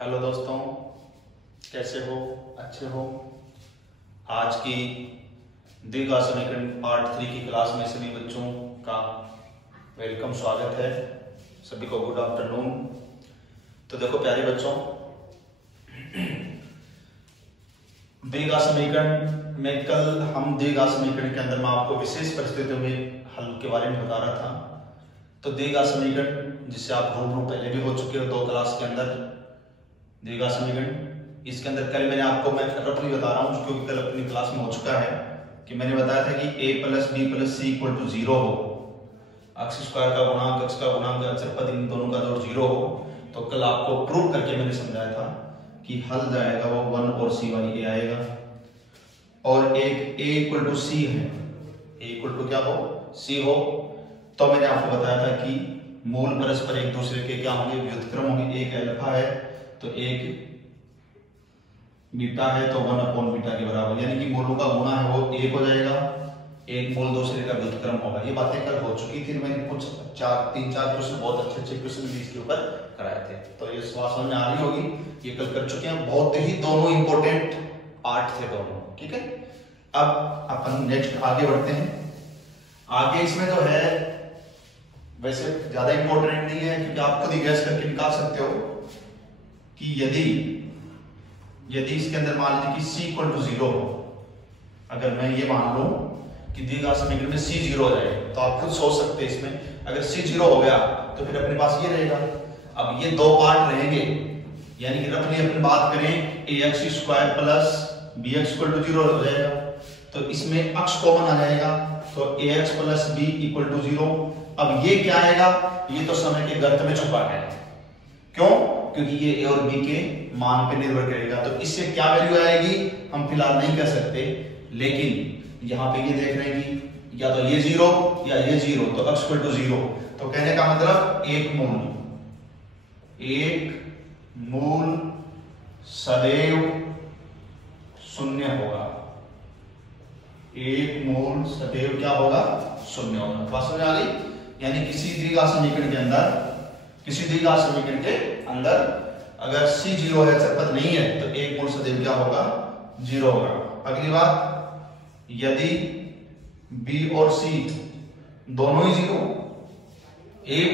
Hello दोस्तों, कैसे हो? अच्छे हो? आज की द्विघात समीकरण पार्ट 3 की क्लास में सभी बच्चों का वेलकम, स्वागत है। सभी को गुड आफ्टरनून। तो देखो प्यारे बच्चों, द्विघात समीकरण में कल हम द्विघात समीकरण के अंदर मैं आपको विशेष परिस्थितियों में हल के बारे में बता रहा था। तो द्विघात समीकरण जिससे आप रूबरू पहले भी हो चुके हो 2 क्लास के अंदर, द्विघात समीकरण इसके अंदर कल मैंने आपको, मैं रफली बता रहा हूं क्योंकि कल अपनी क्लास में हो चुका है कि मैंने बताया था कि a + b + c = 0 हो, अक्ष स्क्वायर का गुणांक, अक्ष का गुणांक, अचर पद इन दोनों का जोड़ 0 हो। तो कल आपको प्रूव करके मैंने समझाया था कि हल जाएगा वो 1 और c वाली a आएगा। और एक a = c है, a = क्या हो? c हो। तो मैंने आपको बताया था कि मूल परस्पर एक दूसरे के क्या होंगे? व्युत्क्रम होंगे। एक अल्फा है तो एक बीटा है तो 1/बीटा के बराबर, यानी कि मूलों का गुणा है वो एक हो जाएगा, एक मूल दूसरे का व्युत्क्रम होगा। ये बातें कल हो चुकी थी, मैंने कुछ 3-4 क्वेश्चन, बहुत अच्छे क्वेश्चन भी इसके ऊपर कराए थे। तो ये समझ में आ रही होगी, ये कल कर चुके हैं। बहुत ही दोनों इंपॉर्टेंट पार्ट थे दोनों, ठीक है। अब अपन नेक्स्ट आगे बढ़ते हैं। आगे इसमें जो है वैसे ज्यादा इंपॉर्टेंट नहीं है क्योंकि आप खुद ही गैस करके निकाल सकते हो कि यदि इसके अंदर मान लीजिए कि c = 0 हो, अगर मैं ये मान लूं कि द्विघात समीकरण में c 0 हो जाए तो आप खुद सोच सकते हैं इसमें अगर c 0 हो गया तो फिर अपने पास ये रहेगा। अब ये 2 पार्ट रहेंगे, यानी कि रफली अपन बात करें ax² + bx = 0 हो जाएगा। तो इसमें अक्ष कॉमन आ जाएगा तो ax + b = 0। अब ये क्या आएगा? ये तो समय के गर्त में छुपा है। क्यों? क्योंकि ये a और b के मान पे निर्भर करेगा। तो इससे क्या वैल्यू आएगी हम फिलहाल नहीं कह सकते, लेकिन यहाँ पे ये देख रहे हैं कि या तो ये 0 या ये 0, तो x = 0। तो कहने का मतलब एक मूल सदैव 0 होगा। एक मूल सदैव क्या होगा? 0 होगा। बात समझ आ गई? यानी किसी द्विघात समीकरण के अंदर अगर c 0 है, अचर नहीं है, तो एक मूल सदैव क्या होगा? 0 होगा। अगली बात, यदि b और c दोनों ही 0, एक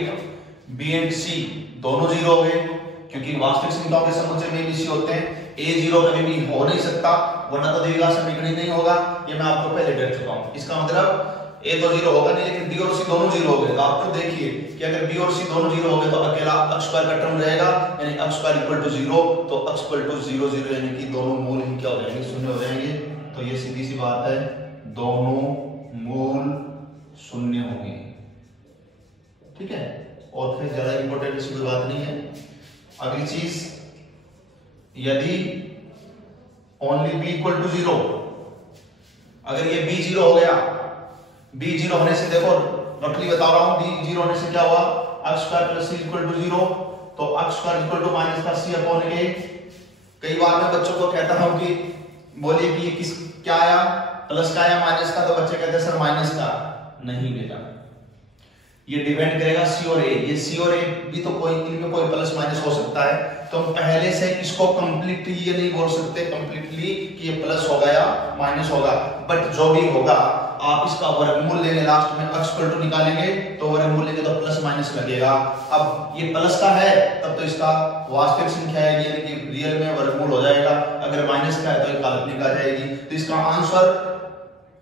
b एंड c दोनों 0 हो गए, क्योंकि वास्तविक संख्याओं के समुच्चय में भी c होते हैं। a 0 कभी भी हो नहीं सकता, वरना तो द्विघात समीकरण नहीं होगा। ये मैं आपको पहले कह चुका हूं। इसका मतलब a तो 0 होगा नहीं, लेकिन b और c दोनों 0 हो गए। तो आप तो देखिए कि अगर b और c दोनों 0 हो गए तो अकेला x² का टर्म रहेगा, यानी x² = 0, तो x = 0 0, यानी कि दोनों मूल ही क्या हो जाएंगे? 0 हो जाएंगे। तो ये सीधी सी बात है, दोनों मूल 0 होंगे, ठीक है। और फिर ज्यादा इंपॉर्टेंट इसकी कोई बात नहीं है। अगली चीज, यदि ओनली b = 0, अगर ये b 0 हो गया, b 0 होने से देखो रफली बता रहा हूं, b 0 होने से क्या हुआ? x² + c = 0, तो x² = -c/a। कई बार मैं बच्चों को कहता हूं कि बोलिए कि ये क्या आया? प्लस का या माइनस का? तो बच्चे कहते हैं सर माइनस का। नहीं बेटा, ये डिपेंड करेगा c और a। ये c और a भी तो कोई, इनमें कोई प्लस माइनस हो सकता है। तो हम पहले से इसको कंप्लीटली ये नहीं बोल सकते कंप्लीटली कि ये प्लस होगा या माइनस होगा, बट जो भी होगा आप इसका वर्गमूल लेंगे, लास्ट में x = निकालेंगे तो वर्गमूल लेंगे तो प्लस माइनस लगेगा। अब ये प्लस का है तब तो इसका वास्तविक संख्या है, यानी कि रियल में वर्गमूल हो जाएगा। अगर माइनस का है तो ये काल्पनिक आ जाएगी। तो इसका आंसर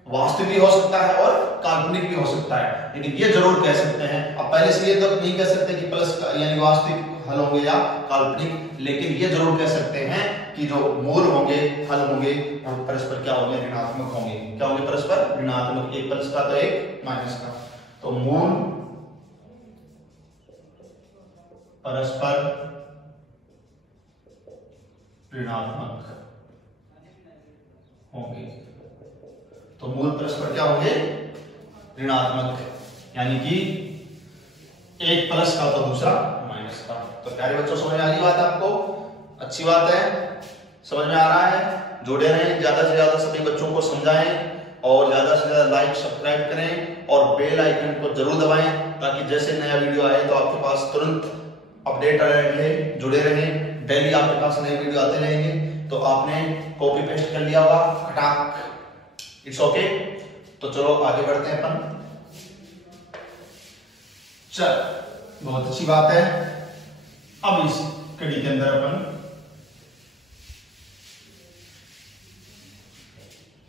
वास्तविक भी हो सकता है और काल्पनिक भी हो सकता है, लेकिन ये जरूर कह सकते हैं। अब पहले से ये तो नहीं कह सकते कि प्लस का यानी वास्तविक हल होंगे या काल्पनिक, लेकिन ये जरूर कह सकते हैं कि जो मूल होंगे, हल होंगे, वो परस्पर क्या होंगे? ऋणात्मक होंगे। क्या होंगे? परस्पर ऋणात्मक। एक प्लस का तो एक माइनस का। तो मूल परस्पर ऋणात्मक होंगे। तो मूल परस्पर क्या होंगे? ऋणात्मक, यानी कि एक प्लस का तो दूसरा माइनस का। तो प्यारे बच्चों, समझ में आ रही बात आपको? अच्छी बात है, समझ में आ रहा है? जुड़े रहें, ज्यादा से ज्यादा सभी बच्चों को समझाएं और ज्यादा से ज्यादा लाइक सब्सक्राइब करें और बेल आइकन को जरूर दबाएं ताकि जैसे नया वीडियो आए तो आपके पास तुरंत अपडेट रहे। जुड़े रहें। डेली आपके पास नए वीडियो आते रहेंगे, तो आपने कॉपी पेस्ट कर लिया होगा खटाक, इट्स ओके। तो चलो आगे बढ़ते हैं अपन। चल, बहुत अच्छी बात है। अब इस कड़ी के अंदर अपन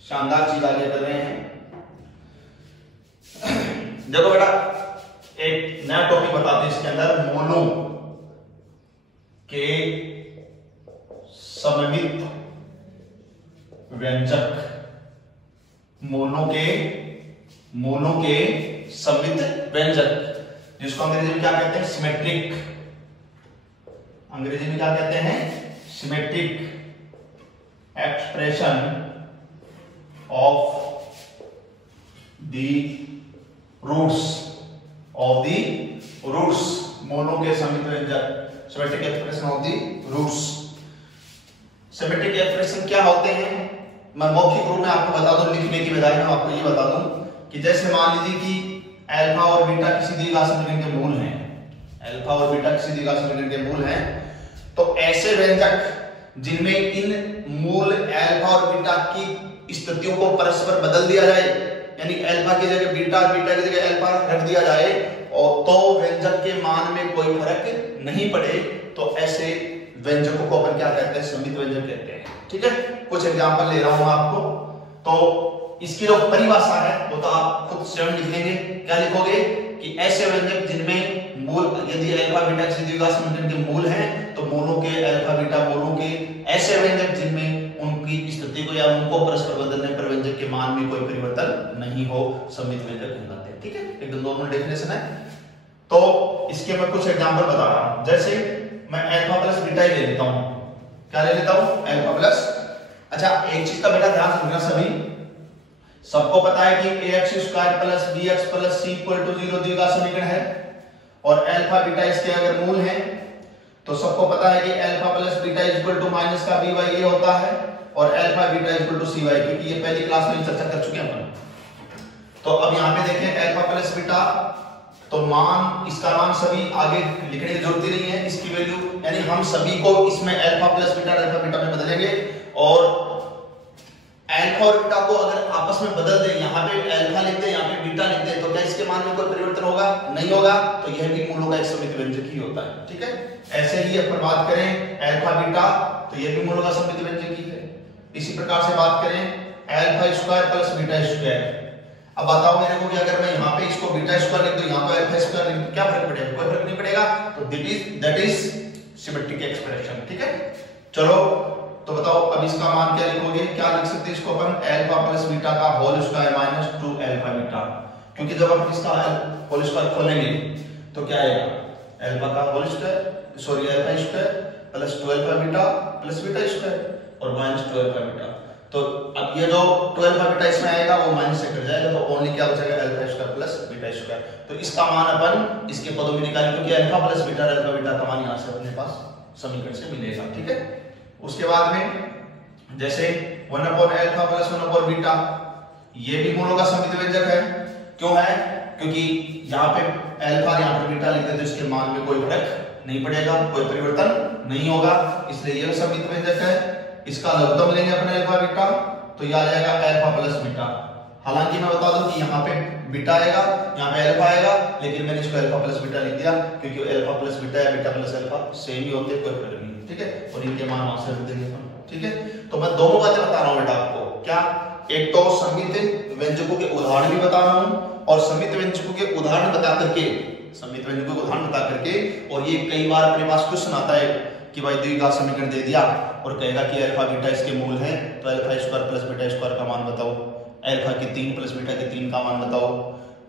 शानदार चीज आगे कर रहे हैं। देखो बेटा, एक नया टॉपिक बताते हैं इसके अंदर, मोनो के सममित व्यंजक। मोनो के सममित व्यंजक, जिसको अंग्रेजी में क्या कहते हैं, सिमेट्रिक। अंग्रेजी में क्या कहते हैं, symmetric expression of the roots. मोनो के सममित व्यंजक, symmetric expression of the roots. Symmetric expression क्या होते हैं, मैं मौखिक रूप में आपको बता दूं, लिखने की बजाय मैं आपको ये बता दूं कि जैसे मान लीजिए कि अल्फा और बीटा किसी द्विघात समीकरण के मूल हैं, अल्फा और बीटा किसी द्विघात समीकरण के मूल हैं, तो ऐसे व्यंजक जिनमें इन मूल अल्फा और बीटा की स्थितियों को परस्पर बदल दिया जाए, यानी अल्फा की जगह बीटा, बीटा की जगह अल्फा रख दिया जाए, और तो व्यंजक के मान में कोई फर्क नहीं पड़े, तो ऐसे व्यंजकों को अपन क्या कहते हैं, सममित व्यंजक कहते हैं। ठीक है, कुछ एग्जांपल ले रहा हूं आपको। तो इसकी जो परिभाषा है वो तो आप खुद स्वयं लिख लेंगे। क्या लिखोगे कि ऐसे व्यंजक जिनमें मूल, यदि अल्फा बीटा किसी द्विघात समीकरण के मूल हैं, तो मोनो के अल्फा बीटा मोनो के ऐसे व्यंजक जिनमें उनकी स्थिति को या उनको परस्पर बदलने पर व्यंजक के मान में कोई परिवर्तन नहीं हो, सममित व्यंजक कहलाते हैं। ठीक है, एकदम नॉर्मल डेफिनेशन है। तो इसके मैं कुछ एग्जांपल बता रहा हूं। जैसे मैं अल्फा प्लस बीटा ही ले लेता हूं। क्या ले लेता हूं, अल्फा प्लस। अच्छा, एक चीज का बेटा ध्यान रखना, सभी सबको पता है कि ax² plus bx plus c equal to 0 द्विघात समीकरण है, और अल्फा बीटा इसके अगर मूल हैं तो सबको पता है कि alpha plus beta equal to minus का by ये होता है, और alpha beta equal to cy, क्योंकि ये पहली क्लास में चर्चा कर चुके हैं अपन। तो अब यहाँ पे देखें अल्फा प्लस बीटा, तो मान, इसका मान सभी आगे लिखने की जरूरत नहीं है, इसकी वैल्यू यानी हम सभी को इसमें अल्फा प्लस बीटा में बदलेंगे, और अल्फा और बीटा को अगर आपस में बदल दें, यहाँ पे अल्फा लिखते हैं, यहाँ पे बीटा लिखते हैं, तो क्या इसके मान में कोई परिवर्तन होगा, नहीं होगा। तो यह भी मूलों का एक सममित व्यंजक ही होता है। ठीक है, ऐसे ही अपन बात करें अल्फा बीटा, तो यह भी मूलों का सममित व्यंजक ही है। इसी प्रकार से बात करें अल्फा² प्लस बीटा²। अब बताओ मेरे को कि अगर मैं यहाँ पे इसको बीटा² लिख दूं, यहाँ पे अल्फा² लिख दूं, क्या फर्क पड़ेगा, कोई फर्क नहीं पड़ेगा। तो दैट इज सिमेट्रिक एक्सप्रेशन। ठीक है, चलो तो बताओ अब इसका मान क्या लिखोगे, क्या लिख सकते हैं इसको अपन, अल्फा प्लस बीटा का whole square minus 2 alpha beta, क्योंकि जब अपन इसका होल स्क्वायर खोलेंगे तो क्या आएगा, अल्फा का whole square, sorry alpha square plus 2 alpha beta plus beta square और माइनस 2 अल्फा बीटा। तो अब ये जो 2 अल्फा बीटा इसमें आएगा वो माइनस से कट जाएगा, तो ओनली क्या बचेगा, alpha square plus beta square. तो इसका मान अपन इसके पदों में निकालेंगे, क्योंकि alpha plus beta alpha beta का मान यहां से अपने पास समीकरण से मिलेगा। ठीक है, उसके बाद में जैसे 1/अल्फा प्लस 1/बीटा, ये भी मूलों का सममित व्यंजक है। क्यों है, क्योंकि यहाँ पे अल्फा यहाँ पे बीटा लिखते हैं, तो इसके मान में कोई फर्क नहीं पड़ेगा, कोई परिवर्तन नहीं होगा, इसलिए यह सममित व्यंजक है। इसका लघुत्तम लेंगे अपने अल्फा बीटा, तो यह आ जाएगा अल्फा प्लस बीटा। हालांकि मैं बता दूं कि यहाँ पे बीटा आएगा, यहाँ पे अल्फा आएगा, लेकिन मैंने इसको अल्फा प्लस बीटा लिख दिया, क्योंकि अल्फा प्लस बीटा या बीटा प्लस अल्फा सेम ही होते हैं, कोई फर्क नहीं। ठीक है, और इनके मान वहां से रख देंगे अपन। ठीक है, तो मैं दोनों बातें बता रहा हूं बेटा आपको, क्या, एक तो सममित व्यंजकों के उदाहरण भी बता रहा हूं, और सममित व्यंजकों के उदाहरण बता करके, सममित व्यंजकों के उदाहरण बता करके, और ये कई बार अपने पास क्वेश्चन आता है कि भाई द्विघात समीकरण दे दिया और कहेगा कि अल्फा बीटा इसके मूल है, तो अल्फा² प्लस बीटा² का मान बताओ, अल्फा के 3 प्लस बीटा के 3 का मान बताओ,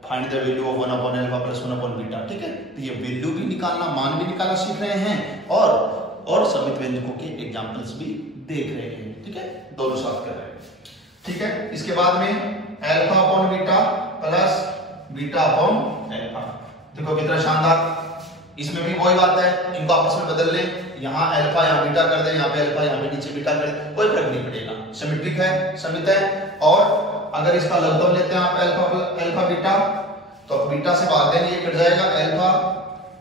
फाइंड द वैल्यू ऑफ 1/अल्फा प्लस 1/बीटा। ठीक है, तो ये वैल्यू भी निकालना, मान भी निकालना सीख रहे हैं, और सममित व्यंजकों के एग्जांपल्स भी देख रहे हैं। ठीक है, दोनों साथ कर रहे हैं। ठीक है, इसके बाद में alpha upon beta plus beta upon alpha, देखो कितना शानदार, इसमें भी वही बात है, इनको आपस में बदल लें, यहाँ अल्फा यहाँ बीटा कर दें, यहाँ पे अल्फा यहाँ पे नीचे बीटा कर दें, कोई फर्क नहीं पड़ेगा, सिमेट्रिक है, सममित है। और अगर इसका लघुत्तम लेते हैं आप अल्फा बीटा, तो बीटा से भाग देंगे, ये कट जाएगा,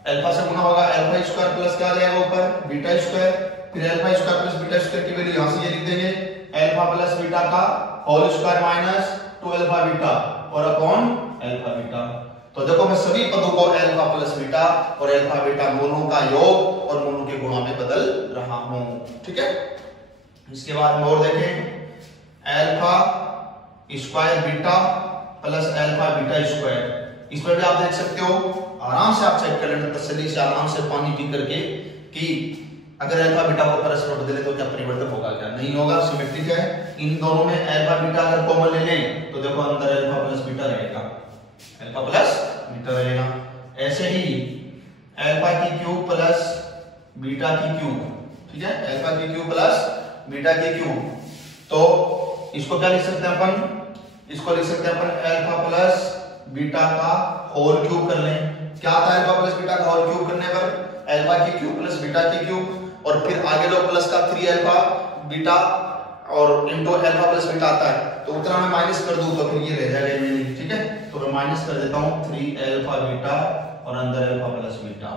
अल्फा से गुना होगा, अल्फा² प्लस क्या आ जाएगा ऊपर बीटा² फिर alpha square plus beta square की वैल्यू यहां से ये लिख देंगे अल्फा प्लस बीटा का whole square minus 2 alpha beta और अपॉन अल्फा बीटा। तो देखो मैं सभी पदों को अल्फा प्लस बीटा और अल्फा बीटा मूलों का योग और मूलों के गुणा में बदल रहा हूं, ठीक है। इसके बाद में और देखें alpha square beta plus alpha beta square, इसमें भी आप देख सकते हो, आराम से आप चेक कर लेना तसल्ली से, आराम से पानी पी करके कि अगर अल्फा बीटा को परस्पर बदले तो क्या परिवर्तन होगा, क्या नहीं होगा, सिमेट्रिक है। इन दोनों में अल्फा बीटा अगर कॉमन ले लें तो देखो अंदर अल्फा प्लस बीटा रहेगा, अल्फा प्लस बीटा रहेगा। ऐसे ही अल्फा की क्यूब प्लस बीटा की क्यूब, ठीक है, अल्फा की क्यूब प्लस बीटा की क्यूब, तो इसको क्या लिख सकते हैं अपन, इसको लिख सकते हैं अपन अल्फा प्लस बीटा का होल क्यूब कर लें। क्या आता है अल्फा प्लस बीटा का होल क्यूब करने पर, अल्फा की क्यूब प्लस बीटा की क्यूब और फिर आगे जो प्लस का 3 अल्फा बीटा और इनटू अल्फा प्लस बीटा आता है, तो उतना मैं माइनस कर दूं तो फिर ये रह जाएगा रिमेनिंग, ठीक है। तो मैं माइनस कर देता हूं 3 अल्फा बीटा और अंदर अल्फा प्लस बीटा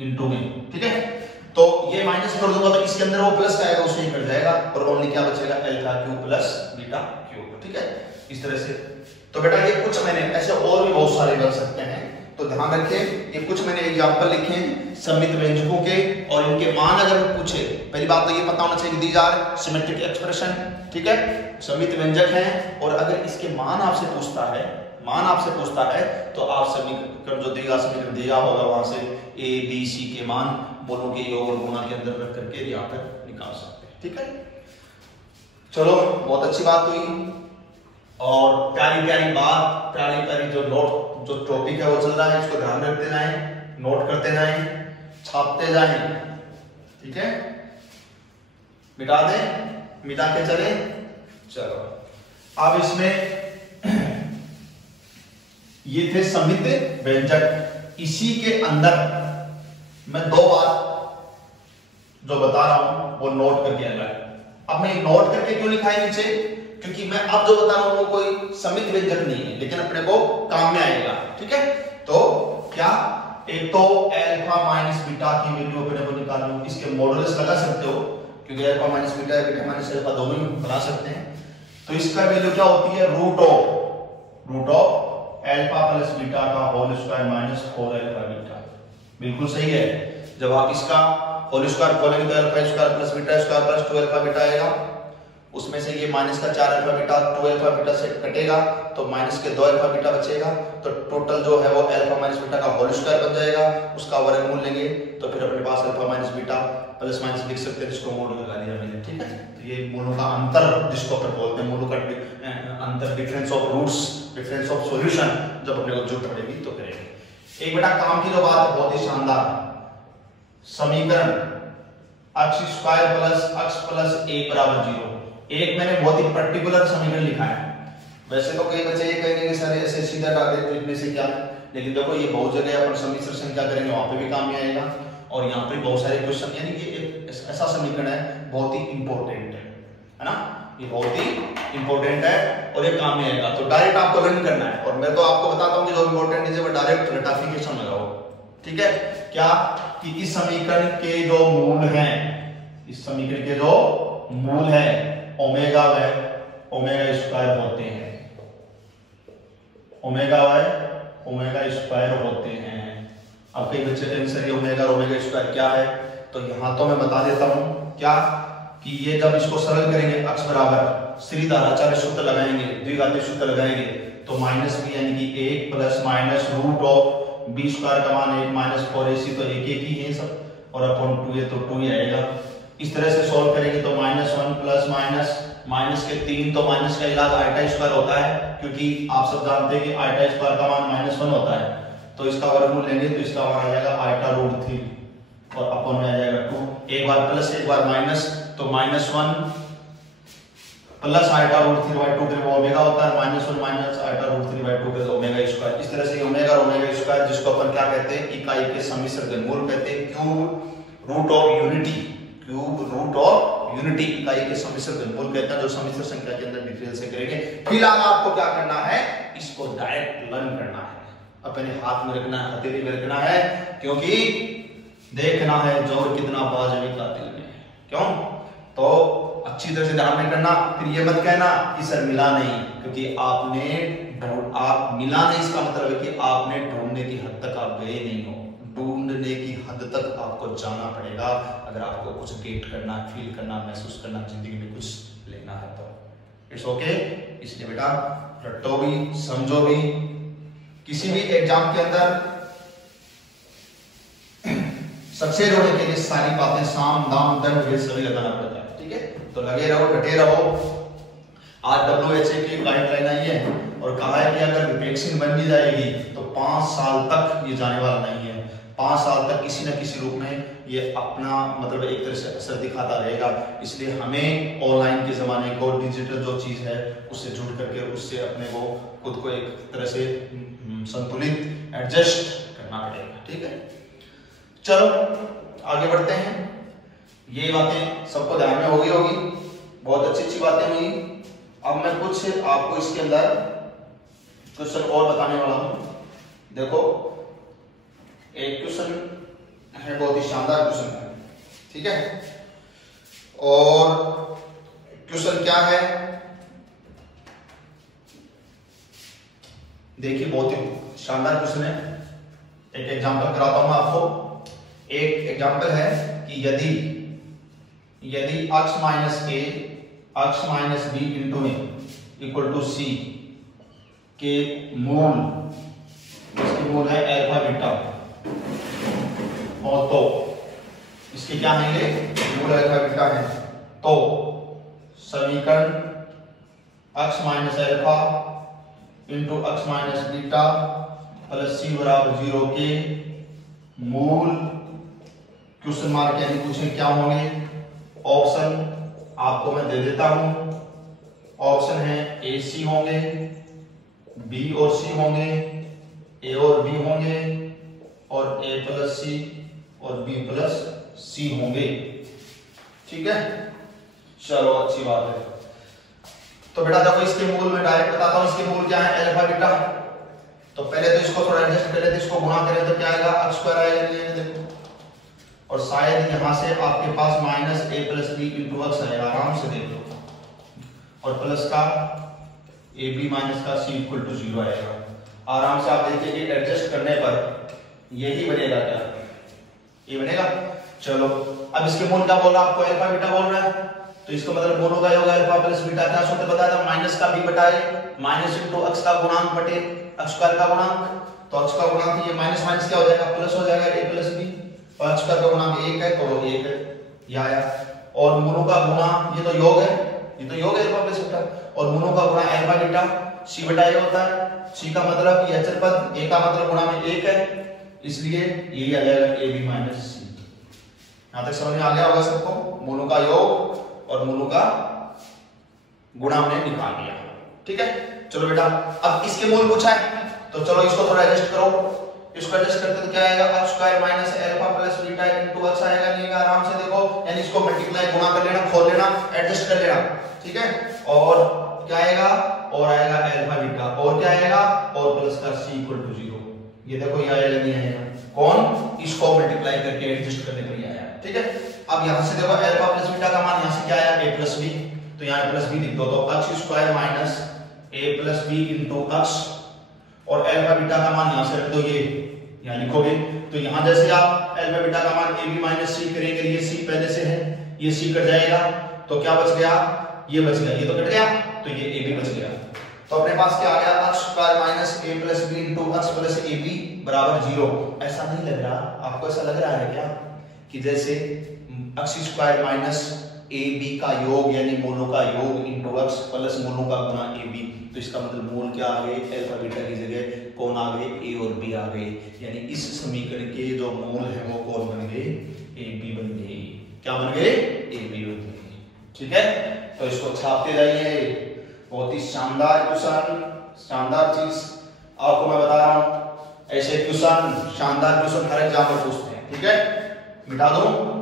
इनटू में, ठीक है। तो ये माइनस कर दूंगा तो इसके अंदर वो प्लस का आएगा उससे ही कट जाएगा और ओनली क्या बचेगा alpha cube plus beta cube, ठीक है, इस तरह से। तो बेटा ये कुछ मैंने ऐसे और भी बहुत सारे कर सकते हैं, तो ध्यान रखिए ये कुछ मैंने एग्जांपल लिखे हैं सममित व्यंजकों के और इनके मान अगर पूछे, पहली बात तो ये पता होना चाहिए दीज आर सिमेट्रिक एक्सप्रेशन, ठीक है, सममित व्यंजक हैं। और अगर इसके मान आपसे पूछता है, मान आपसे पूछता है तो आप समीकरण जो देगा समीकरण दिया होगा वहां से ए बी सी के मान मूलों के योग और गुणा के अंदर रख करके यहाँ पर निकाल सकते हैं, ठीक है। चलो बहुत अच्छी बात हुई और प्यारी प्यारी बात, प्यारी प्यारी जो नोट जो टॉपिक है वो चल रहा है, इसको ध्यान रखते जाएं, नोट करते जाएं, छापते जाएं, ठीक है, मिटा दें, मिटा के चले। चलो अब इसमें ये थे सममित व्यंजक, इसी के अंदर मैं 2 बात जो बता रहा हूं वो नोट करके अलग। अब मैं नोट करके क्यों लिखा है नीचे, क्योंकि मैं अब जो बता रहा हूं वो कोई सममित व्यंजक नहीं है लेकिन अपने को काम में आएगा, ठीक है। तो क्या, एक तो अल्फा माइनस बीटा की वैल्यू अपने को निकालनी, इसके मॉडुलस लगा सकते हो क्योंकि alpha minus beta beta minus alpha दोनों ही बना सकते हैं। तो इसका वैल्यू क्या होती है, root of alpha plus beta का whole square minus 4 alpha beta, बिल्कुल सही है। जब आप इसका होल स्क्वायर खोलेंगे तो alpha square plus beta square plus 2 alpha beta आएगा, उसमें से ये माइनस का 4 अल्फा बीटा 2 अल्फा बीटा से कटेगा तो माइनस के 2 अल्फा बीटा बचेगा, तो टोटल जो है वो अल्फा माइनस बीटा का होल स्क्वायर बन जाएगा, उसका वर्गमूल लेंगे तो फिर अपने पास alpha minus beta plus minus लिख सकते हैं, जिसको मोड लगा दिया मैंने, ठीक है। तो ये मूलों का अंतर जिसको अपन बोलते हैं, मूलों का अंतर, difference of roots, difference of solution, जब अपने को जरूरत पड़ेगी तो करेंगे। एक बेटा काम की जो बात है बहुत ही शानदार, समीकरण x square plus x plus 1 बराबर 0, एक मैंने बहुत ही पर्टिकुलर समीकरण लिखा है। वैसे तो कई बच्चे ये कहेंगे कि सर ऐसे सीधा डाल दे तो इनमें से क्या, लेकिन देखो ये बहुत जगह अपन सम्मिश्र संख्या करेंगे वहां पे भी काम में आएगा और यहाँ पे बहुत सारे क्वेश्चन, यानी कि एक ऐसा समीकरण है बहुत ही इंपॉर्टेंट है ना, ये बहुत ही इंपॉर्टेंट है और ये काम में आएगा। तो डायरेक्ट आपको लर्न करना है और मैं तो आपको बताता हूँ कि जो इंपॉर्टेंट है वो डायरेक्ट रेक्टिफिकेशन लगाओ, ठीक है। क्या कि इस समीकरण के जो मूल हैं, इस समीकरण के जो मूल है ओमेगा व ओमेगा स्क्वायर होते हैं, ओमेगा व ओमेगा स्क्वायर होते हैं। अब कई बच्चे आंसर ओमेगा और ओमेगा स्क्वायर क्या है, तो यहां तो मैं बता देता हूं क्या कि ये जब इसको सरल करेंगे x बराबर सीधा आचार्य सूत्र लगाएंगे, द्विघाती सूत्र लगाएंगे तो माइनस b यानी कि 1 plus minus root of b square का मान 1 माइनस 4ac, तो एक ही है सब और अपॉन 2 है तो 2 ही आएगा। इस तरह से सॉल्व करेंगे तो -1 प्लस माइनस के 3, तो माइनस का इलाज आइटा स्क्वायर होता है क्योंकि आप सब जानते हैं कि आइटा स्क्वायर का मान -1 होता है, तो इसका वर्गमूल लेंगे तो इसका मान आ जाएगा आइटा रूट 3 और अपॉन में आ जाएगा 2, एक बार प्लस एक बार माइनस, तो -1 प्लस आइटा रूट 3/2 के ओमेगा होता है, -1 माइनस आइटा रूट 3/2 के ओमेगा स्क्वायर। इस तरह से ओमेगा और ओमेगा स्क्वायर जिसको अपन क्या कहते हैं, इकाई के सम्मिश्र घनमूल कहते हैं, cube root of unity, cube root of unity इकाई के सम्मिश्र घनमूल कहते हैं, जो सम्मिश्र संख्या के अंदर डिटेल से करेंगे। फिलहाल आपको क्या करना है, इसको डायरेक्ट लर्न करना है, अपने हाथ में रखना है, हथेली में रखना है, क्योंकि देखना है जोर कितना बाजवी का दिल में, क्यों? तो अच्छी तरह से ध्यान में करना, फिर ये मत कहना कि सर मिला नहीं, क्योंकि आप मिला नहीं, इसका मतलब है कि आपने ढूंढने की हद तक आप गए नहीं हो। ढूंढने की हद तक आपको जाना पड़ेगा अगर आपको कुछ गेट करना, फील करना, महसूस करना, जिंदगी में कुछ लेना है तो। It's okay. इसलिए बेटा रटो भी, समझो भी। किसी भी एग्जाम के अंदर सक्सेस होने के लिए सारी बातें साम दाम दंड भेद सभी लगाना पड़ता है, ठीक है? तो लगे रहो, डटे रहो। आज WHO की गाइडलाइन आई है और कहा है कि अगर वैक्सीन बन भी जाएगी तो 5 साल तक ये जाने वाला नहीं है। 5 साल तक किसी न किसी रूप में ये अपना मतलब एक तरह से असर दिखाता रहेगा। इसलिए हमें ऑनलाइन के जमाने को, डिजिटल जो चीज है उससे जुड़ करके उससे अपने को खुद को एक तरह से संतुलित एडजस्ट करना पड़ेगा, ठीक है? चलो आगे बढ़ते हैं। ये बातें सबको ध्यान में होगी, बहुत अच्छी अच्छी बातें हुई। अब मैं कुछ आपको इसके अंदर क्वेश्चन और बताने वाला हूं। देखो एक क्वेश्चन है, बहुत ही शानदार क्वेश्चन है, ठीक है? और क्वेश्चन क्या है देखिए, बहुत ही शानदार क्वेश्चन है। एक एग्जांपल कराता हूं आपको। एक एग्जांपल है कि यदि x minus a x minus b into a equal to c के मूल, इसके मूल है अल्फा बीटा, और तो इसके क्या है, ये मूल अल्फा बीटा है, तो समीकरण x minus alpha into x minus beta plus c बराबर 0 के मूल क्वेश्चन मार्क यानी पूछे क्या होंगे। ऑप्शन आपको मैं दे देता हूं। ऑप्शन है ए सी होंगे, बी और सी होंगे, ए और बी होंगे, और ए प्लस सी और बी प्लस सी होंगे, ठीक है? चलो अच्छी बात है। तो बेटा देखो इसके मूल में डायरेक्ट बताता हूं। इसके मूल क्या है, अल्फा बीटा। तो पहले तो इसको थोड़ा एडजस्ट कर लेते, इसको गुणा करें तो क्या आएगा, x स्क्वायर आएगा, देखो। और शायद यहां से आपके पास माइनस ए प्लस बी इंटू एक्स आएगा, आराम से देख लो। और प्लस का ए बी माइनस का सी इक्वल टू 0 आएगा। आराम से आप देखिए कि एडजस्ट करने पर यही बनेगा, क्या ये बनेगा। चलो अब इसके मूल क्या बोल रहा है आपको, अल्फा बीटा बोल रहा है, तो इसका मतलब मूल होगा अल्फा प्लस बीटा। क्या सूत्र बताया था, माइनस का बी बटाए माइनस इंटू एक्स का गुणांक बटे एक्स स्क्वायर का गुणांक। तो एक्स का गुणांक ये माइनस माइनस क्या हो जाएगा, प्लस हो जाएगा, ए प्लस बी, और एक्स का गुणांक 1 है तो वो 1 है, ये आया। और मूलों का गुणा, ये तो योग है, ये तो योग है अल्फा प्लस बीटा, और मूलों का गुणा अल्फा बीटा सी बटा ए होता है। सी का मतलब ये अचर पद, ए का मतलब गुणा में 1 है, इसलिए ये आ जाएगा ए बी माइनस सी। यहां तक समझ में आ गया होगा सबको। मूलों का योग और मूलों का गुणा हमने निकाल लिया, ठीक है? चलो बेटा अब इसके मूल पूछा है तो चलो इसको थोड़ा एडजस्ट करो। इसको एडजस्ट करते तो क्या आएगा, x square minus alpha plus beta into x आएगा, नहीं आएगा, आराम से देखो, यानी इसको मल्टीप्लाई गुणा कर लेना, खोल लेना, एडजस्ट कर लेना, ठीक है? और क्या आएगा, और आएगा अल्फा बीटा, और क्या आएगा, और प्लस का c इक्वल टू 0। ये देखो ये आएगा, नहीं आएगा, कौन, इसको मल्टीप्लाई करके एडजस्ट करने पर ये आया, ठीक है? अब यहां से देखो अल्फा प्लस बीटा का मान यहां से क्या आया, a प्लस b, तो यहां प्लस b लिख दो, तो x square minus a plus b into x, और अल्फा बीटा का मान यहां से रख दो, ये यहां लिखोगे। तो यहां जैसे आप अल्फा बीटा का मान a b माइनस c करेंगे, ये c पहले से है, ये c कट जाएगा, तो क्या बच गया, ये बच गया, ये तो कट गया, तो ये a b बच गया। तो अपने पास क्या आ गया, x square minus a plus b into x plus a b बराबर 0। ऐसा नहीं लग रहा आपको, ऐसा लग रहा है क्या कि जैसे x square minus a b का योग यानी मूलों का योग इनटू x प्लस मूलों का गुणा a b, तो इसका मतलब मूल क्या आ गए, अल्फा बीटा की जगह कौन आ गए, a और b आ गए, यानी इस समीकरण के जो मूल है वो कौन बन गए, a b बन गए। क्या बन गए, a b बन गए, ठीक है? तो इसको छापते जाइए। बहुत ही शानदार क्वेश्चन, शानदार चीज आपको मैं बता रहा हूं। ऐसे क्वेश्चन, शानदार क्वेश्चन हर एग्जाम में पूछते हैं, ठीक है? मिटा दो,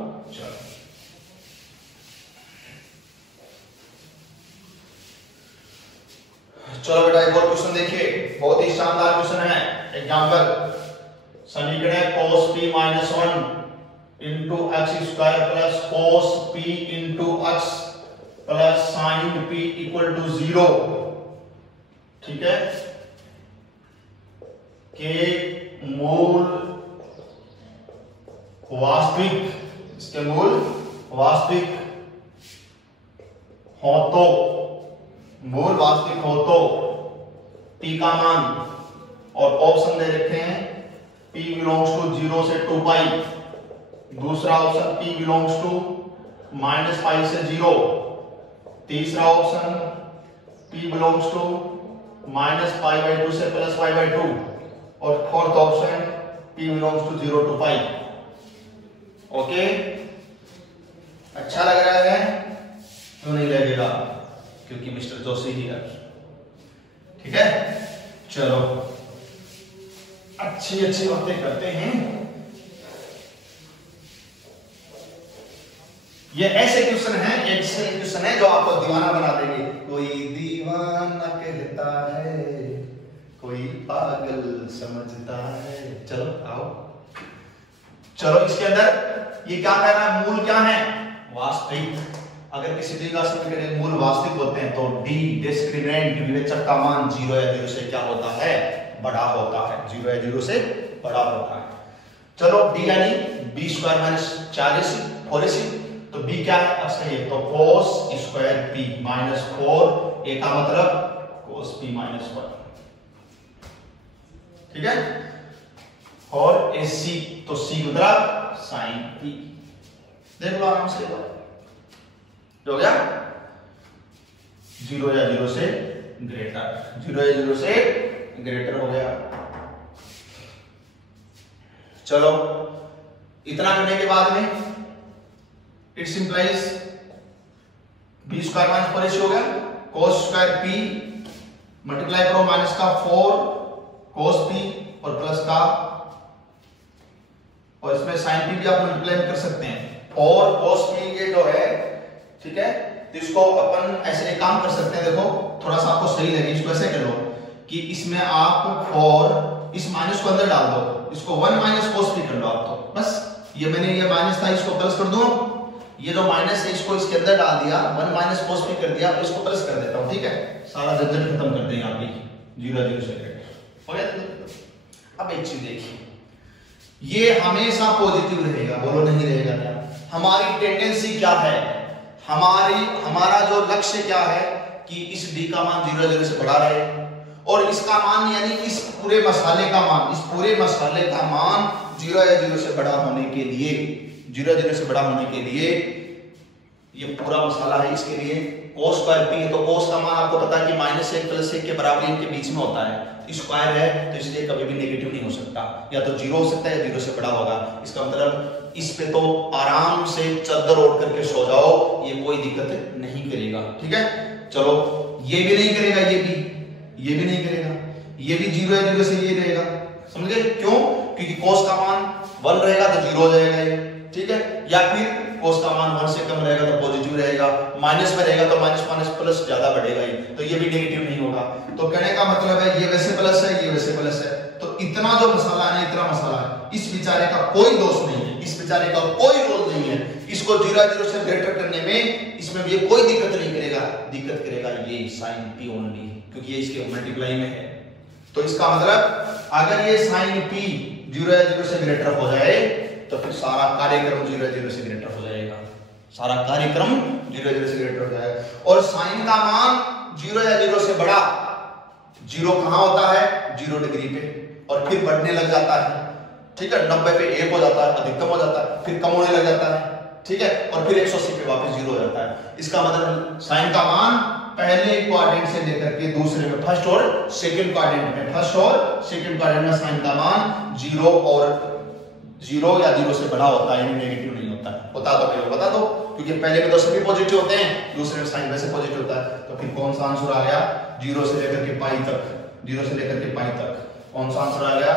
चलो बेटा एक और क्वेश्चन देखिए, बहुत ही शानदार क्वेश्चन है। एग्जांपल, समीकरण cos p - 1 into x square plus cos p into x plus sine p equal to 0। ठीक है, के मूल वास्तविक, इसके मूल वास्तविक हो तो, मूल वास्तविक हो तो p का मान, और ऑप्शन दे रखे हैं p बिलोंग्स टू 0 से 2 पाई, दूसरा option p belongs to minus pi से 0, तीसरा option p belongs to minus pi by 2 से प्लस पाई बाई 2, और fourth option p belongs to 0 to pi. Okay, अच्छा लग रहा है? क्यों नहीं लगेगा? क्योंकि मिस्टर जोशी ही है। ठीक है, चलो अच्छी अच्छी बातें करते हैं। ये ऐसे क्वेश्चन हैं, ऐसे क्वेश्चन है जो आपको दीवाना बना देंगे। कोई दीवाना कहता है, कोई पागल समझता है। चलो आओ, चलो इसके अंदर ये क्या कह रहा है? मूल क्या है? वास्तविक। अगर किसी दी का समीकरण मूल वास्तविक होते हैं तो डी डिस्क्रिमिनेंट विवेचक का मान 0 या 0 से क्या होता है? बड़ा होता है। 0 या 0 से बड़ा होता है। चलो डी यानी बी स्क्वायर माइनस 4ac, तो बी क्या है? अब सही है, तो cos स्क्वायर पी माइनस 4, ए का मतलब cos p माइनस 1। ठीक है, और ए सी, तो सी मतलब साइन पी। देख लो आराम से, हो गया 0 या 0 से ग्रेटर, 0 या 0 से ग्रेटर हो गया। चलो इतना करने के बाद में it's implies b square minus 4ac हो गया, cos स्क्वायर p मल्टीप्लाई करो माइनस का 4 cos p और प्लस का, और इसमें sin p भी आप मल्टीप्लाई कर सकते हैं, और cos p ये जो है, ठीक है, तो इसको अपन ऐसे एक काम कर सकते हैं। देखो थोड़ा सा आपको सही लगे, इसको ऐसे कर लो कि इसमें आप 4 इस माइनस को अंदर डाल दो, इसको 1 माइनस cos p कर लो आप, तो बस ये मैंने ये माइनस था इसको प्लस कर दूं, ये जो माइनस है इसको इसके अंदर डाल दिया, 1 माइनस cos p कर दिया, इसको प्लस कर देता हूं। ठीक है, सारा झंझट खत्म कर देंगे आप, 0 0 से हो गया। अब एक चीज देखिए, ये हमेशा पॉजिटिव रहेगा, बोलो नहीं रहेगा क्या? हमारी टेंडेंसी क्या है, हमारा जो लक्ष्य क्या है कि इस d का मान 0 0 से बड़ा रहे, और इसका मान यानी इस पूरे मसाले का मान, इस पूरे मसाले का मान 0 या 0 से बड़ा होने के लिए, 0 0 से बड़ा होने के लिए, ये पूरा मसाला है, इसके लिए cos स्क्वायर p है, तो cos का मान आपको पता है कि -1 + 1 के बराबर इनके बीच में होता है, स्क्वायर है तो इसलिए कभी भी नेगेटिव नहीं हो सकता, या तो 0 हो सकता है या 0 से बड़ा होगा। इसका मतलब इस पे तो आराम से चादर ओढ़ करके सो जाओ, ये कोई दिक्कत नहीं करेगा। ठीक है, चलो ये भी नहीं करेगा, ये भी नहीं करेगा, ये भी 0 या 0 से ये रहेगा, समझ गए? क्यों? क्योंकि cos का मान 1 रहेगा तो 0 हो जाएगा ये, ठीक है, या फिर cos का मान 1 से कम रहेगा तो पॉजिटिव रहेगा, माइनस में रहेगा तो माइनस प्लस ज्यादा बढ़ेगा ये, तो ये भी नेगेटिव नहीं होगा। तो कहने का मतलब है ये वैसे प्लस है, ये वैसे प्लस है, तो इतना जो मसाला है ना, इतना मसाला है, इस बेचारे का कोई दोष नहीं है, इस बेचारे का कोई रोल नहीं है, इसको 0 0 से ग्रेटर करने में इसमें भी कोई दिक्कत नहीं करेगा, दिक्कत करेगा ये sin p ओनली, क्योंकि ये इसके मल्टीप्लाई में है। तो इसका मतलब अगर ये sin p 0 या 0 से ग्रेटर हो जाए तो फिर सारा कार्यक्रम 0 या 0 से ग्रेटर हो जाएगा, सारा कार्यक्रम 0 या 0 से ग्रेटर हो जाएगा। और sin का मान 0 या 0 से बड़ा, 0 कहां होता है? 0 डिग्री पे, और फिर बढ़ने लग जाता है, ठीक है, 90 पे 1 हो जाता है, अधिकतम हो जाता है, फिर कम होने लग जाता है, ठीक है, और फिर 180 पे वापस 0 हो जाता है। इसका मतलब sin का मान पहले क्वाड्रेंट से लेकर के दूसरे में, फर्स्ट और सेकंड क्वाड्रेंट में, फर्स्ट और सेकंड क्वाड्रेंट में sin का मान 0 और 0 या 0 से बड़ा होता है, यानी नेगेटिव नहीं होता है। बता दो पहले, बता दो, क्योंकि पहले में तो सभी पॉजिटिव होते हैं, दूसरे में साइन वैसे पॉजिटिव होता है। तो फिर कौन सा आंसर आ गया? 0 से लेकर के पाई तक, 0 से लेकर के पाई तक कौन सा आंसर आ गया?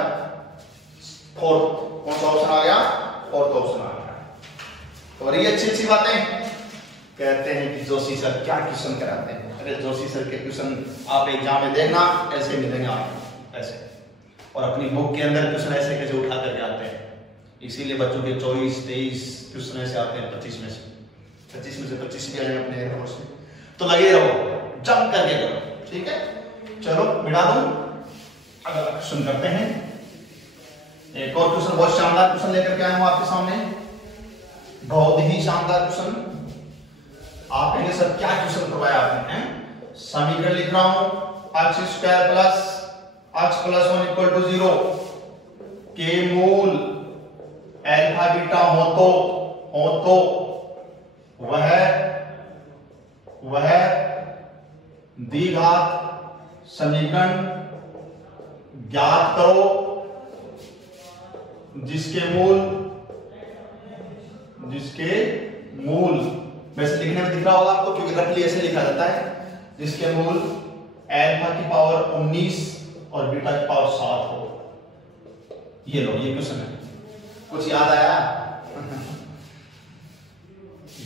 फोर्थ। कौन सा ऑप्शन आ गया? फोर्थ ऑप्शन आ गया। और ये अच्छी अच्छी बातें कहते हैं कि जोशी सर क्या क्वेश्चन कराते हैं। अरे जोशी सर के क्वेश्चन आप एग्जाम में देखना, ऐसे मिलेंगे आपको ऐसे, और अपनी बुक के अंदर क्वेश्चन ऐसे कैसे उठा करके आते हैं, इसीलिए बच्चों के 24, 23 क्वेश्चन ऐसे आते हैं 25 में से 25 भी आए अपने एयरफोर्स में। तो लगे रहो, जंप करके करो, ठीक है। चलो मिटा दो, अगला क्वेश्चन करते हैं। एक और क्वेश्चन, बहुत शानदार क्वेश्चन लेकर के आया हूं आपके सामने, बहुत ही शानदार क्वेश्चन। आप कहेंगे सर क्या क्वेश्चन करवाया आपने, हैं? समीकरण लिख रहा हूं, x square plus x plus 1 equal to 0 के मूल अल्फा बीटा हो तो वह द्विघात समीकरण ज्ञात करो जिसके मूल वैसे लिखने में दिख रहा होगा आपको, क्योंकि रफली ऐसे लिखा जाता है, जिसके मूल अल्फा की पावर 19 और बीटा की पावर 7 हो। ये लो, ये क्वेश्चन है। कुछ याद आया?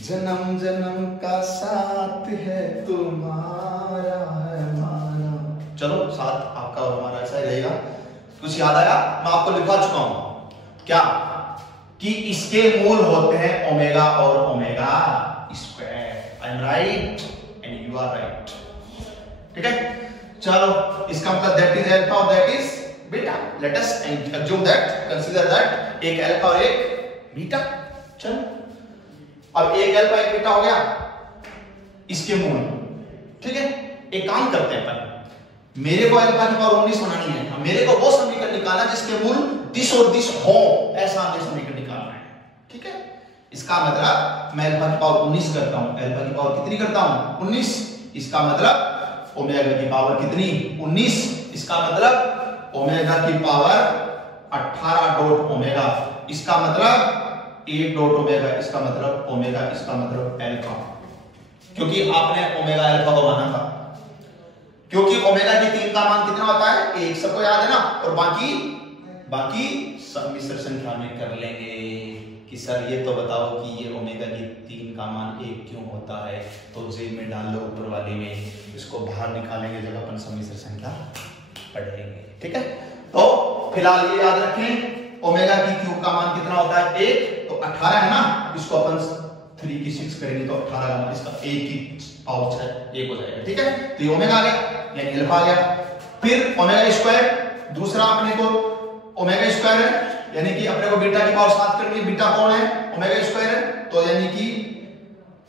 जन्म जन्म का साथ है तुम्हारा है हमारा। चलो साथ आपका और हमारा ऐसा ही रहेगा। कुछ याद आया? मैं आपको लिखा चुका हूं क्या, कि इसके मूल होते हैं ओमेगा और omega square. I am right and you are right, ठीक है। चलो इसका मतलब दैट इज अल्फा और that is beta. Let us assume that, consider that एक अल्फा और एक बीटा। चलो अब एक अल्फा एक बीटा हो गया, इसके मूल, ठीक है। एक काम करते हैं, पर मेरे को अल्फा की पावर 19 बनानी है, मेरे को वो समीकरण निकालना जिसके मूल दिस और दिस हो, ऐसा हमें समीकरण निकालना है, ठीक है। इसका मतलब मैं अल्फा की पावर 19 करता हूं, अल्फा की पावर कितनी करता हूं? 19। इसका मतलब ओमेगा की पावर कितनी? 19। इसका मतलब ओमेगा की पावर 18 डॉट ओमेगा। इसका मतलब 1 डॉट ओमेगा। इसका मतलब ओमेगा, इसका मतलब अल्फा, क्योंकि आपने ओमेगा अल्फा को माना था, क्योंकि ओमेगा की 3 का मान कितना होता है? 1, सबको याद है ना। और बाकी सम्मिश्र संख्या में कर लेंगे कि सर ये तो बताओ कि ये ओमेगा की 3 का मान 1 क्यों होता है, तो जेब में डाल लो ऊपर वाले में, इसको बाहर निकालेंगे जब अपन सम्मिश्र संख्या पढ़ेंगे, ठीक है। तो फिलहाल ये याद रखें, ओमेगा की क्यूब का मान कितना होता है? 1, तो 18 है ना, इसको अपन 3 की 6 करेंगे तो 18 का मान इसका 1 की पावर 1 हो जाएगा, ठीक है। तो ये ओमेगा आ गया, यानी अल्फा आ गया। फिर ओमेगा स्क्वायर, दूसरा अपने को ओमेगा स्क्वायर है, यानी कि अपने को बीटा की पावर 7 करनी है। बीटा कौन है? ओमेगा स्क्वायर है, तो यानी कि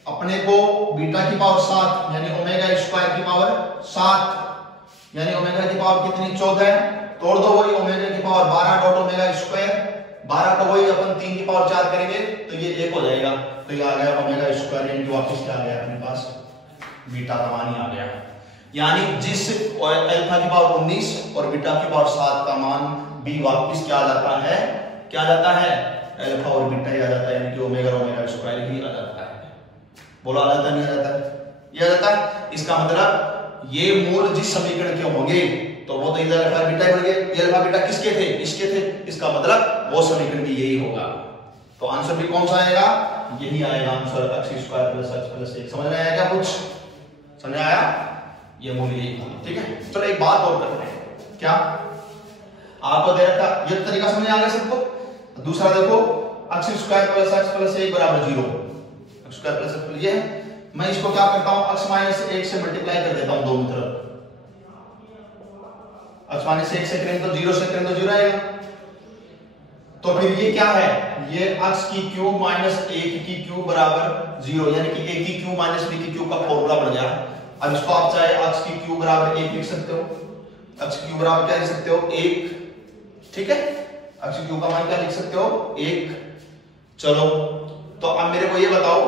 अपने को बीटा की पावर 7 यानी ओमेगा स्क्वायर की पावर 7, यानी ओमेगा की पावर कितनी? 14 है। तोड़ दो वही, ओमेगा की पावर 12 डॉट ओमेगा स्क्वायर, 12 को वही अपन 3 की पावर 4 करेंगे तो ये 1 हो जाएगा। तो ये आ गया ओमेगा स्क्वायर, यानी वापस क्या आ गया अपने पास? बीटा का मान ही आ गया। यानी जिस अल्फा की पावर 19 और बीटा की पावर 7 का मान भी वापस क्या आ जाता है? क्या आ जाता है? अल्फा और बीटा ही आ जाता है, यानी कि ओमेगा और ओमेगा स्क्वायर ही आ जाता है। बोलो आ जाता नहीं आ जाता? ये आ जाता है। इसका मतलब ये मूल जिस समीकरण के होंगे तो वो तो इधर अल्फा बीटा बढ़ गए, ये अल्फा बीटा किसके थे? इसके थे। इसका मतलब वो समीकरण भी यही होगा। तो आंसर भी कौन सा आएगा? यही आएगा answer, x square plus x plus 1। समझ में आया क्या? कुछ समझ में आया? ये मूल यही होगा, ठीक है। चलो एक बात और करते हैं, क्या आपको दे रखा ये तरीका समझ में आ गया सबको? दूसरा देखो, x square plus x plus 1 बराबर 0, x स्क्वायर प्लस x, ये मैं इसको क्या करता हूं? x माइनस 1 से मल्टीप्लाई कर देता हूं दोनों तरफ। x माइनस 1 से करें तो 0 से करें तो 0 आएगा। तो फिर ये क्या है? ये x की क्यूब माइनस 1 की क्यूब बराबर 0, यानी कि a की क्यूब माइनस b की क्यूब का फॉर्मूला बन गया। अब इसको आप चाहे x की क्यूब बराबर 1 लिख सकते हो, x की क्यूब बराबर क्या लिख सकते हो? 1, ठीक है। x की क्यूब का मान क्या लिख सकते हो? 1। चलो तो अब मेरे को ये बताओ,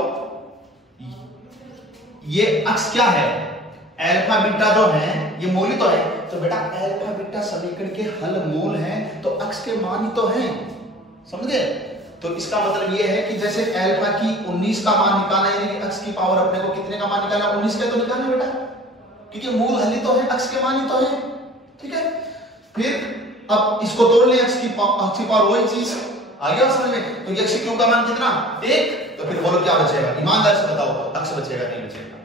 ये x क्या है? अल्फा बीटा जो है ये मूल ही तो है। तो बेटा अल्फा बीटा समीकरण के हल मूल हैं, तो x के मान ही तो हैं, समझ गए? तो इसका मतलब ये है कि जैसे अल्फा की 19 का मान निकालना है, यानी x की पावर अपने को कितने का मान निकालना? 19 का तो निकालना बेटा, क्योंकि मूल हल ही तो है, x के मान ही तो है, ठीक है। फिर अब इसको तोड़ ले, x की पावर वही चीज आ गया समझ में। तो x क्यूब का मान कितना? 1। तो फिर बोलो क्या बचेगा? ईमानदार से बताओ, x बचेगा नहीं बचेगा?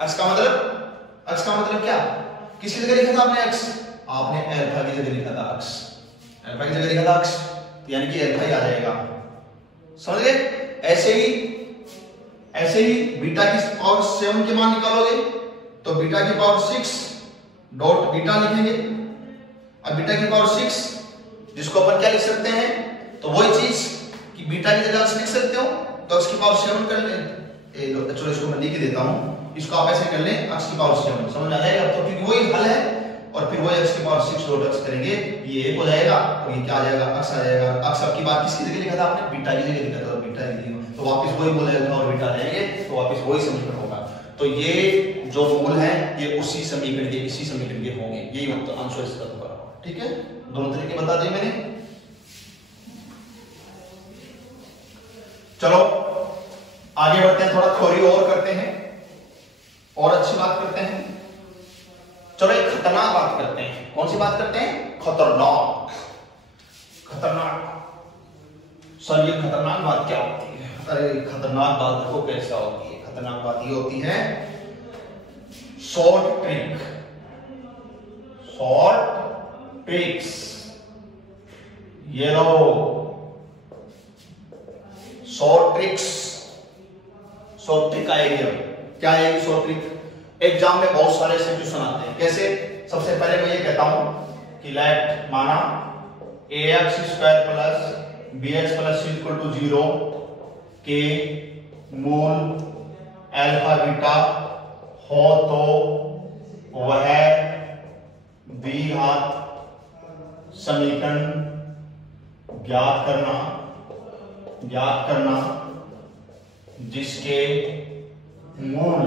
x का मतलब क्या? किसकी जगह लिखा था आपने x? आपने अल्फा की जगह लिखा था x, अल्फा की जगह लिखा था x, यानी कि अल्फा ही आ जाएगा, समझ गए। ऐसे ही बीटा की पावर 7 के मान निकालोगे तो बीटा की पावर 6 डॉट बीटा लिखेंगे। अब बीटा की पावर 6 जिसको अपन क्या लिख सकते हैं, तो वही चीज कि बीटा की जगह लिख सकते हो तो x की पावर 7 कर लें। चलो इसको मैं लिख देता हूं, इसको आप ऐसे कर लें x की पावर 7, समझ आ जाएगा। तो क्योंकि वही हल है और फिर वही x की पावर 6 डॉट x करेंगे, ये 1 हो जाएगा और ये क्या आ जाएगा, x आ जाएगा। x आपकी बात किसकी जगह लिखा था आपने, बीटा की जगह लिखा था, बीटा लिख दिया तो वापस वही बोले अल्फा और बीटा रहेंगे तो वापस वही समीकरण होगा। तो ये जो मूल है ये उसी समीकरण के, इसी समीकरण के होंगे, यही आंसर इसका होगा। ठीक है, दोनों तरीके बता दिए मैंने। चलो आगे बढ़ते हैं, थोड़ा थ्योरी और करते हैं और अच्छी बात करते हैं। चलो एक खतरनाक बात करते हैं। कौन सी बात करते हैं, खतरनाक। सर ये खतरनाक बात क्या होती है? अरे खतरनाक बात देखो कैसा होती है। खतरनाक बात ये होती है शॉर्ट ट्रिक्स। ये लो शॉर्ट ट्रिक आएगी। क्या आएगी शॉर्ट ट्रिक? एग्जाम में बहुत सारे ऐसे क्वेश्चन आते हैं। कैसे? सबसे पहले मैं ये कहता हूं कि लेट माना ax square plus bx plus equal to 0 के मूल अल्फा बीटा हो तो वह द्विघात समीकरण ज्ञात करना जिसके मूल,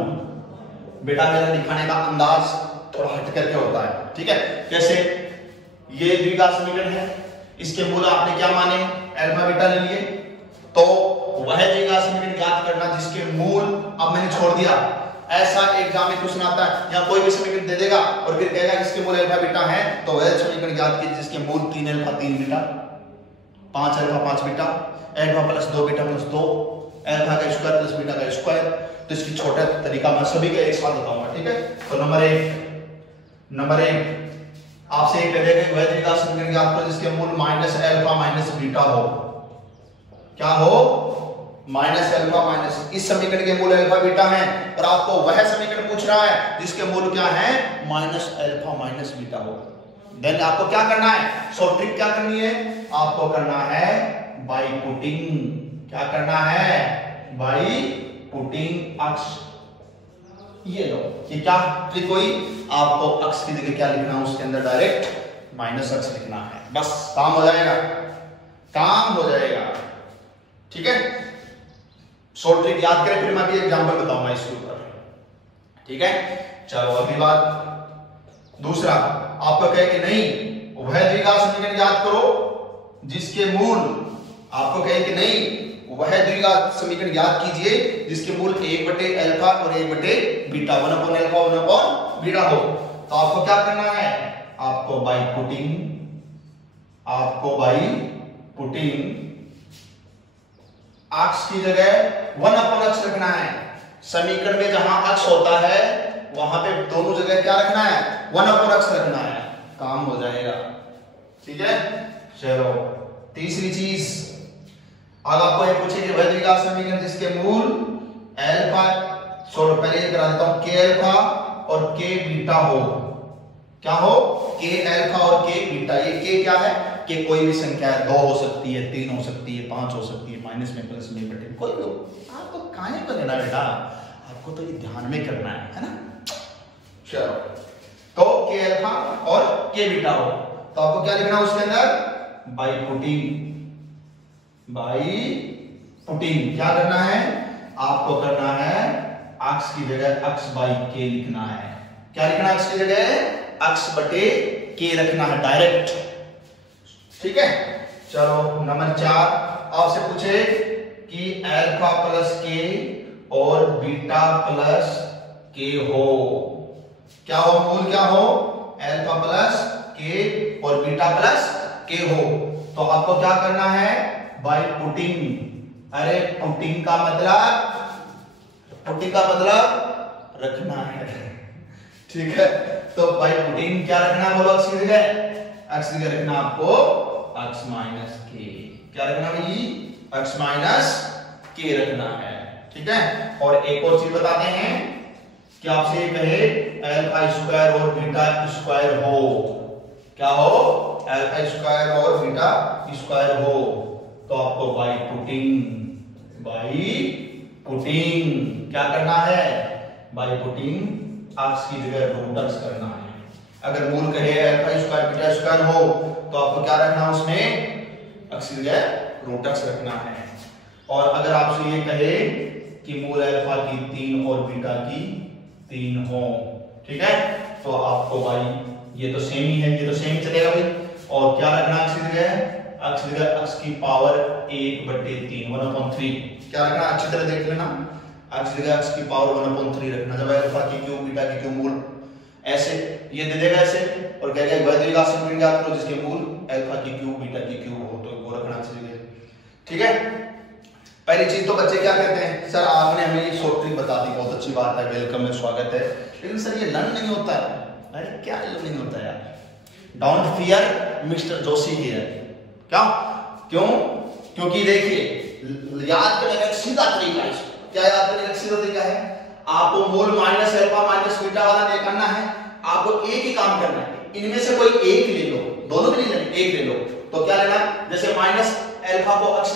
बेटा मेरा दिखाने का अंदाज थोड़ा हट करके होता है, ठीक है। जैसे ये द्विघात समीकरण है, इसके मूल आपने क्या माने, अल्फा बीटा ले लिए, तो वह द्विघात समीकरण ज्ञात करना जिसके मूल, अब मैंने छोड़ दिया। ऐसा एग्जाम में क्वेश्चन आता है या कोई भी समीकरण दे देगा और फिर कहेगा इसके मूल अल्फा बीटा है, तो वह समीकरण ज्ञात कीजिए जिसके मूल 3 alpha 3 beta, 5 alpha 5 beta, alpha plus 2 beta plus 2, alpha का स्क्वायर प्लस बीटा का स्क्वायर। तो इसकी छोटा तरीका मैं सभी का एक साथ बताऊंगा, ठीक है। तो नंबर एक आपसे एक कहेगा कि वह द्विघात समीकरण ज्ञात करो जिसके मूल माइनस अल्फा माइनस बीटा हो। क्या हो? माइनस अल्फा माइनस, इस समीकरण के मूल अल्फा बीटा है और आपको वह समीकरण पूछ रहा है जिसके मूल क्या है, माइनस अल्फा माइनस बीटा हो। देन आपको क्या करना है, शॉर्ट ट्रिक क्या करनी है, आपको करना है बाय पुटिंग। क्या करना है? बाय पुटिंग अक्स। ये लो, ये क्या ट्रिक हुई, आपको अक्स की जगह क्या लिखना है, उसके अंदर डायरेक्ट माइनस अक्स लिखना है, बस काम हो जाएगा, काम हो जाएगा, ठीक है। शॉर्ट ट्रिक याद करें, फिर मैं भी एग्जांपल बताऊंगा इसके ऊपर, ठीक है। चलो अगली बात, दूसरा आपको कहे कि नहीं वह द्विघात समीकरण याद करो जिसके मूल, आपको कहे कि नहीं वह द्विघात समीकरण याद कीजिए जिसके मूल 1 अल्फा और 1 beta, 1 upon alpha 1 upon beta हो। तो आपको क्या करना है, आपको बाय पुटिंग अक्स की जगह 1 अपॉन अक्स रखना है। समीकरण में जहां अक्स होता है वहां पे दोनों जगह क्या रखना है, 1 अपॉन अक्स रखना है, काम हो जाएगा, ठीक है। चलो तीसरी चीज, अब आपको ये पूछे कि वह द्विघात समीकरण जिसके मूल अल्फा, छोड़ो पहले ये करा देता हूं, के अल्फा और के बीटा हो। क्या हो? के अल्फा और के बीटा। ये के क्या है, के कोई भी संख्या है, 2 हो सकती है, 3 हो सकती है, 5 हो सकती है, माइनस में प्लस में बटे कोई भी हो। आपको काहे को लेना बेटा, आपको तो ये ध्यान में करना है ना। चलो तो के अल्फा और के बीटा हो, तो आपको क्या लिखना है उसके अंदर, बाय पुटिंग क्या करना है, आपको करना है अक्स की जगह अक्स बाई के लिखना है। क्या लिखना है अक्स की जगह, अक्स बटे के रखना है डायरेक्ट, ठीक है। चलो नंबर 4 आपसे पूछे कि अल्फा प्लस के और बीटा प्लस के हो। क्या हो, मूल क्या हो, अल्फा प्लस के और बीटा प्लस के हो। तो आपको क्या करना है, बाय पुटिंग। अरे पुटिंग का मतलब रखना है, ठीक है। तो बाय पुटिंग क्या रखना है, बोलो अक्स की जगह, अक्स की जगह रखना आपको x माइनस के, क्या रखना भाई, x माइनस के रखना है, ठीक है। और एक और चीज बताते हैं कि आपसे ये कहे अल्फा स्क्वायर और बीटा स्क्वायर हो, क्या हो, अल्फा स्क्वायर और बीटा स्क्वायर हो, तो आपको बाई पुटिंग क्या करना है, बाई पुटिंग x की जगह रूट x करना है। अगर मूल कहे अल्फा स्क्वायर बीटा स्क्वायर हो तो आपको क्या रखना है, उसमें x की जगह रूट x रखना है। और अगर आपसे ये कहे कि मूल अल्फा की 3 और बीटा की 3 हो, ठीक है, तो आपको भाई ये तो सेम ही है, ये तो सेम ही चलेगा भाई। और क्या रखना x की जगह, x की पावर 1/3 1/3, क्या रखना, अच्छी तरह देख लेना, x की जगह x की पावर 1/3 रखना। जब अल्फा की क्यूब बीटा की क्यूब मूल ऐसे ये दे देगा ऐसे, और कहेगा वैद्य समीकरण याद करो जिसके मूल अल्फा की क्यूब बीटा की क्यूब हो, तो वो रखना चाहिए, ठीक है। पहली चीज तो बच्चे क्या कहते हैं, सर आपने हमें ये शॉर्ट ट्रिक बता दी, बहुत अच्छी बात है, वेलकम है, स्वागत है, लेकिन सर ये लर्न नहीं होता है। अरे क्या लर्न नहीं होता यार, don't fear mister Joshi here, क्या, क्यों, क्योंकि देखिए याद करने का सीधा तरीका है, क्या याद करने का सीधा तरीका है, आपको मूल माइनस अल्फा माइनस बीटा वाला नहीं करना है, आपको एक ही काम करना है, इनमें से कोई एक ले लो, दोनों भी नहीं लेने, एक ले लो। तो क्या लेना, जैसे माइनस अल्फा को x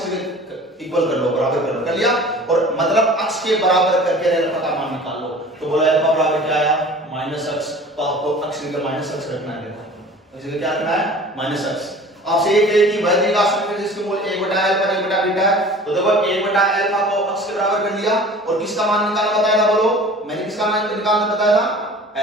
इक्वल कर लो, बराबर कर लो, कर लिया, और मतलब x के बराबर करके अल्फा का मान निकाल लो, तो बोला अल्फा बराबर क्या आया, -x, तो आपको x की जगह -x रखना है, देखो इसी क्या रखना है, -x। आपसे ये कहे कि वैद्य का समीकरण जिसके मूल 1/अल्फा 1/बीटा है, तो देखो 1/अल्फा को x के बराबर कर लिया, और किसका मान निकालना बताया था, बोलो, मैंने किसका मान निकालना बताया था,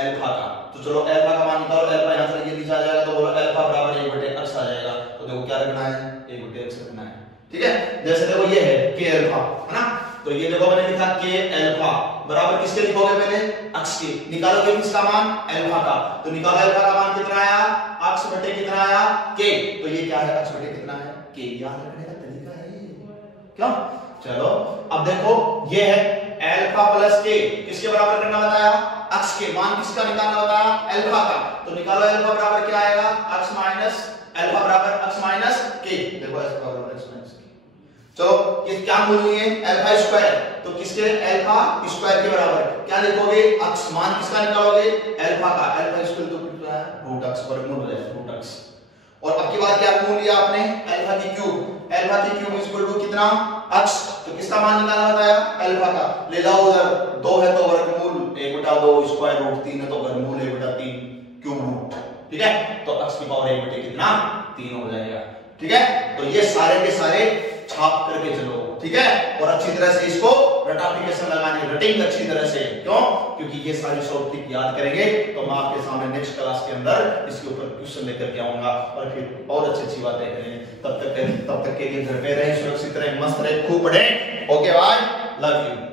अल्फा का, तो चलो अल्फा का मान निकालो, अल्फा यहां से ये नीचे आ जाएगा, तो बोलो अल्फा बराबर 1/x आ जाएगा, तो देखो क्या रखना है, 1/x रखना है, ठीक है। जैसे देखो ये है k अल्फा, है ना, तो ये देखो मैंने लिखा k अल्फा बराबर किसके लिखोगे, पहले x के, निकालोगे किसका मान, अल्फा का, तो निकाला अल्फा का मान कितना आया, x बटे कितना आया, k, तो ये क्या है, x बटे कितना है, k, याद रखने का तरीका है ये, क्यों। चलो अब देखो ये है अल्फा प्लस k, किसके बराबर करना बताया, x के, मान किसका निकालना बताया, अल्फा का, तो निकालो अल्फा बराबर क्या आएगा, x माइनस अल्फा बराबर x माइनस k, देखो x बराबर x माइनस k। चलो ये क्या मूल है, अल्फा स्क्वायर, तो किसके, अल्फा स्क्वायर के बराबर, क्या लिखोगे, x, मान किसका निकालोगे, अल्फा का, अल्फा स्क्वायर तो कितना है, रूट x, वर्गमूल है रूट x। और अब की बात क्या मूल लिया आपने, अल्फा की क्यूब, अल्फा की क्यूब इक्वल टू कितना, x, तो किसका मान निकालना बताया, अल्फा का, ले जाओ उधर, 2 है तो वर्गमूल 1/2, स्क्वायर रूट 3 है तो वर्गमूल 1/3 क्यूब रूट, ठीक है, तो x की पावर 1 बटे कितना, 3 हो जाएगा, ठीक है। तो ये सारे के सारे छाप करके चलो, ठीक है, और अच्छी तरह से इसको रटाफिकेशन लगानी, रटिंग अच्छी तरह से, क्यों, क्योंकि ये सारी शॉर्ट ट्रिक याद करेंगे तो मैं आपके सामने नेक्स्ट क्लास के अंदर इसके ऊपर क्वेश्चन लेकर के आऊंगा, और फिर और अच्छी बातें करेंगे। तब तक के लिए घर पे रहें, सुरक्षित रहें, मस्त रहें, खूब पढ़ें, ओके बाय, लव यू।